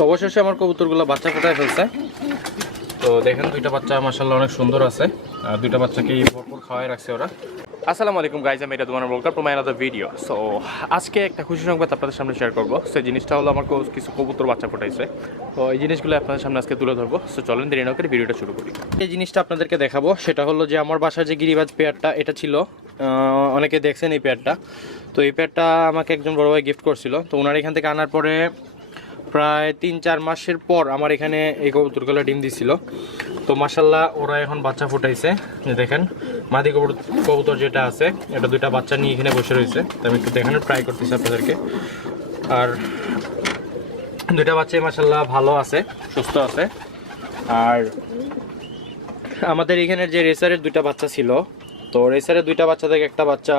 তো অবশেষে আমার কবুতরগুলো বাচ্চা ফোটায় ফেলছে। তো দেখেন দুইটা বাচ্চা মাশাআল্লাহ অনেক সুন্দর আছে, আর দুইটা বাচ্চাকে ভরপুর খাওয়াই রাখছে ওরা। আসসালামু আলাইকুম গাইজ, আমি এটা তোমার welcome to my another video. So আজকে একটা খুশি সংবাদ আপনাদের সামনে শেয়ার করবো। সেই জিনিসটা হলো আমার কিছু কবুতর বাচ্চা ফোটাইছে। তো এই জিনিসগুলো আপনাদের সামনে আজকে তুলে ধরবো। সো চলেন দেরি না করে ভিডিওটা শুরু করি। এই জিনিসটা আপনাদেরকে দেখাবো সেটা হলো যে আমার বাসার যে গিরিবাজ পেয়ারটা এটা ছিল, অনেকে দেখছেন এই পেয়ারটা। তো এই পেয়ারটা আমাকে একজন বড় ভাই গিফট করছিল। তো ওনার এখান থেকে আনার পরে প্রায় 3-4 মাসের পর আমার এখানে এই কবুতরগুলো ডিম দিছিল। তো মাশাল্লাহ ওরা এখন বাচ্চা ফুটাইছে। দেখেন মাদি কবুতর যেটা আছে এটা দুইটা বাচ্চা নিয়ে এখানে বসে রয়েছে। তো আমি একটু দেখানোর ট্রাই করতেছি আপনাদেরকে। আর দুইটা বাচ্চাই মাশাল্লাহ ভালো আছে, সুস্থ আছে। আর আমাদের এখানে যে রেসারের দুইটা বাচ্চা ছিল, তো রেসারের দুইটা বাচ্চা থেকে একটা বাচ্চা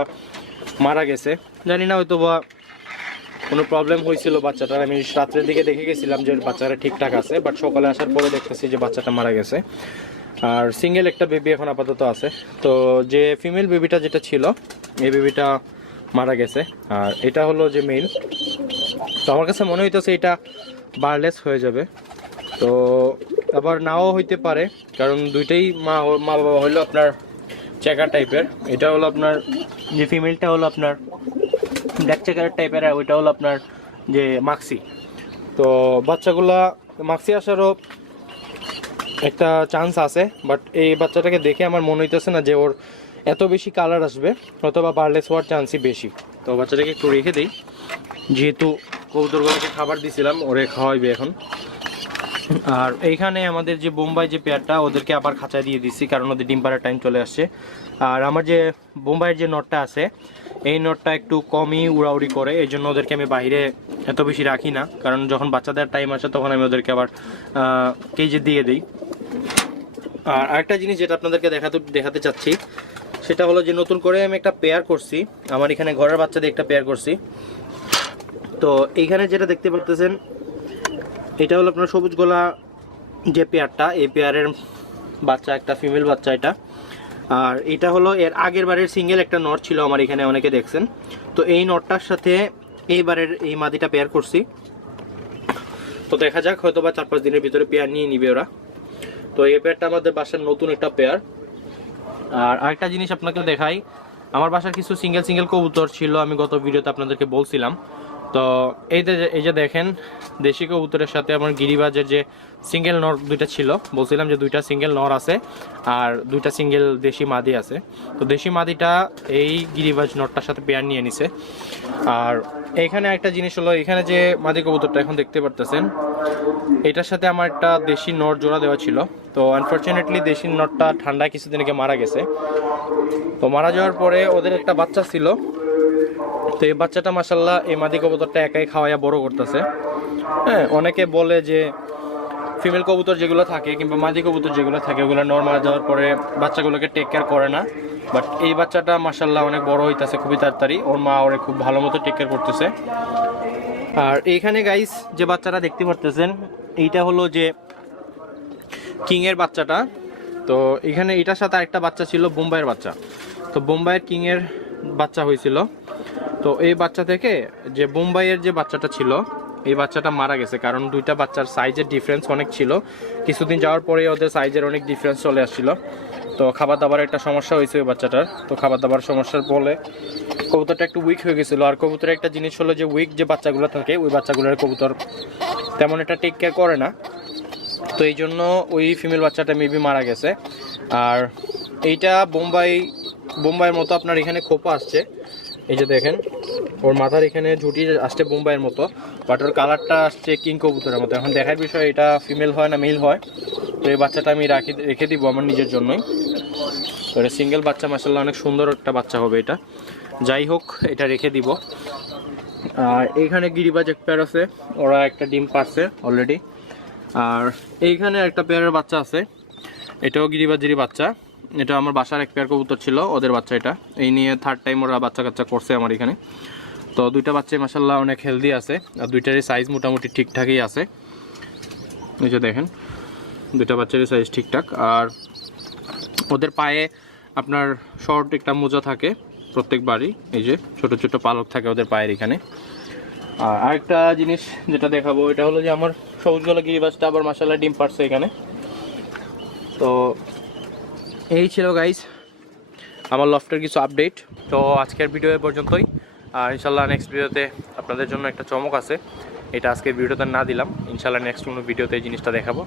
মারা গেছে। জানি না হয়তো বা কোনো প্রবলেম হয়েছিল বাচ্চাটার। আমি রাত্রের দিকে দেখে গেছিলাম যে বাচ্চাটা ঠিকঠাক আছে, বাট সকালে আসার পরে দেখতেছি যে বাচ্চাটা মারা গেছে। আর সিঙ্গেল একটা বেবি এখন আপাতত আছে। তো যে ফিমেল বেবিটা যেটা ছিল এই বেবিটা মারা গেছে। আর এটা হলো যে মেল। তো আমার কাছে মনে হইতেছে এটা বারলেস হয়ে যাবে, তো আবার নাও হইতে পারে, কারণ দুইটাই মা বাবা হলো আপনার চেকার টাইপের। এটা হলো আপনার যে ফিমেলটা হলো আপনার ব্ল্যাক চেকার টাইপের, আর ওইটা হলো আপনার যে মাক্সি। তো বাচ্চাগুলা মাক্সি আসারও একটা চান্স আছে, বাট এই বাচ্চাটাকে দেখে আমার মনে হইতেছে না যে ওর এত বেশি কালার আসবে, অথবা বারলেস হওয়ার চান্সই বেশি। তো বাচ্চাটাকে একটু রেখে দিই, যেহেতু কবুতরগুলোকে খাবার দিছিলাম, ওরে খাওয়াইবে এখন। আর এইখানে আমাদের যে বোম্বাই যে পেয়ারটা, ওদেরকে আবার খাঁচায় দিয়ে দিচ্ছি, কারণ ওদের ডিম পাড়ার টাইম চলে আসছে। আর আমার যে বোম্বাইয়ের যে নটটা আছে, এই নটটা একটু কমই উড়াউড়ি করে, এই জন্য ওদেরকে আমি বাইরে এত বেশি রাখি না, কারণ যখন বাচ্চা দেওয়ার টাইম আসে তখন আমি ওদেরকে আবার কেজে দিয়ে দিই। আর আরেকটা জিনিস যেটা আপনাদেরকে দেখাতে চাচ্ছি সেটা হলো যে নতুন করে আমি একটা পেয়ার করছি। আমার এখানে ঘরের বাচ্চা দিয়ে একটা পেয়ার করছি। তো এইখানে যেটা দেখতে পারতেছেন এটা হলো আপনার সবুজ গলা যে পেয়ারটা, এই পেয়ারের বাচ্চা একটা ফিমেল বাচ্চা এটা। আর এটা হলো এর আগের বারের সিঙ্গেল একটা নট ছিল আমার এখানে, অনেকে দেখছেন। তো এই নটটার সাথে এইবারের এই মাদিটা পেয়ার করছি। তো দেখা যাক, হয়তো বা 4-5 দিনের ভিতরে পেয়ার নিয়ে নিবে ওরা। তো এই পেয়ারটা আমাদের বাসার নতুন একটা পেয়ার। আর আরেকটা জিনিস আপনাকে দেখাই, আমার বাসার কিছু সিঙ্গেল কবুতর ছিল, আমি গত ভিডিওতে আপনাদেরকে বলছিলাম। তো এই যে দেখেন দেশি কবুতরের সাথে আমার গিরিবাজের যে সিঙ্গেল নর দুইটা ছিল, বলছিলাম যে দুইটা সিঙ্গেল নর আছে আর দুইটা সিঙ্গেল দেশি মাদি আছে। তো দেশি মাদিটা এই গিরিবাজ নরটার সাথে পেয়ার নিয়ে নিছে। আর এইখানে একটা জিনিস হলো, এখানে যে মাদি কবুতরটা এখন দেখতে পারতেছেন, এটার সাথে আমার একটা দেশি নর জোড়া দেওয়া ছিল। তো আনফরচুনেটলি দেশি নরটা ঠান্ডায় কিছুদিন আগে মারা গেছে। তো মারা যাওয়ার পরে ওদের একটা বাচ্চা ছিল। তো এই বাচ্চাটা মাশাল্লাহ এই মাদি কবুতরটা একাই খাওয়াইয়া বড় করতেছে। হ্যাঁ, অনেকে বলে যে ফিমেল কবুতর যেগুলো থাকে কিংবা মাদি কবুতর যেগুলো থাকে ওগুলো নর মারা যাওয়ার পরে বাচ্চাগুলোকে টেক কেয়ার করে না, বাট এই বাচ্চাটা মাশাল্লাহ অনেক বড় হইতেছে খুবই তাড়াতাড়ি। ওর মা ওরে খুব ভালো মতো টেক কেয়ার করতেছে। আর এইখানে গাইস যে বাচ্চাটা দেখতে পারতেছেন, এইটা হলো যে কিংয়ের বাচ্চাটা। তো এখানে এটার সাথে আরেকটা বাচ্চা ছিল বোম্বাইয়ের বাচ্চা। তো বোম্বাইয়ের কিংয়ের বাচ্চা হয়েছিল। তো এই বাচ্চা থেকে যে বোম্বাইয়ের যে বাচ্চাটা ছিল, এই বাচ্চাটা মারা গেছে, কারণ দুইটা বাচ্চার সাইজের ডিফারেন্স অনেক ছিল। কিছুদিন যাওয়ার পরে ওদের সাইজের অনেক ডিফারেন্স চলে আসছিল। তো খাবার দাবার একটা সমস্যা হয়েছে ওই বাচ্চাটার। তো খাবার দাবার সমস্যার ফলে কবুতরটা একটু উইক হয়ে গেছিলো। আর কবুতরের একটা জিনিস হলো যে উইক যে বাচ্চাগুলো থাকে, ওই বাচ্চাগুলোর কবুতর তেমন একটা টেক কেয়ার করে না। তো এই জন্য ওই ফিমেল বাচ্চাটা মেবি মারা গেছে। আর এইটা বোম্বাইয়ের মতো আপনার এখানে খোপা আসছে, এই যে দেখেন ওর মাথার এখানে ঝুঁটি আসছে বোম্বাইয়ের মতো, বাট ওর কালারটা আসছে কিং কবুতরের মতো। এখন দেখার বিষয় এটা ফিমেল হয় না মেল হয়। তো এই বাচ্চাটা আমি রেখে দিব আমার নিজের জন্যই। তো এটা সিঙ্গেল বাচ্চা, মাশাআল্লাহ অনেক সুন্দর একটা বাচ্চা হবে এটা। যাই হোক, এটা রেখে দিব। আর এইখানে গিরিবাজ এক পেয়ার আছে, ওরা একটা ডিম পারছে অলরেডি। আর এইখানে একটা পেয়ারের বাচ্চা আছে, এটাও গিরিবাজেরই বাচ্চা। এটা আমার বাসার এক পেয়ার কবুতর ছিল, ওদের বাচ্চা এটা। এই নিয়ে 3rd টাইম ওরা বাচ্চা কাচ্চা করছে আমার এখানে। তো দুইটা বাচ্চাই মাশাআল্লাহ অনেক হেলদি আছে, আর দুইটারই সাইজ মোটামুটি ঠিকঠাকই আছে। এই যে দেখেন দুইটা বাচ্চারই সাইজ ঠিকঠাক। আর ওদের পায়ে আপনার শর্ট একটা মোজা থাকে প্রত্যেকবারই, এই যে ছোট ছোট পালক থাকে ওদের পায়ের এখানে। আর আরেকটা জিনিস যেটা দেখাবো এটা হলো যে আমার সবুজ গলা গিরিবাসটা আবার মাশাআল্লাহ ডিম পারছে এখানে। তো এই ছিল গাইস আমার লফটের কিছু আপডেট। তো আজকের ভিডিও এ পর্যন্তই, আর ইনশাল্লাহ নেক্সট ভিডিওতে আপনাদের জন্য একটা চমক আছে, এটা আজকের ভিডিওতে না দিলাম, ইনশাল্লাহ নেক্সট কোনো ভিডিওতে এই জিনিসটা দেখাবো।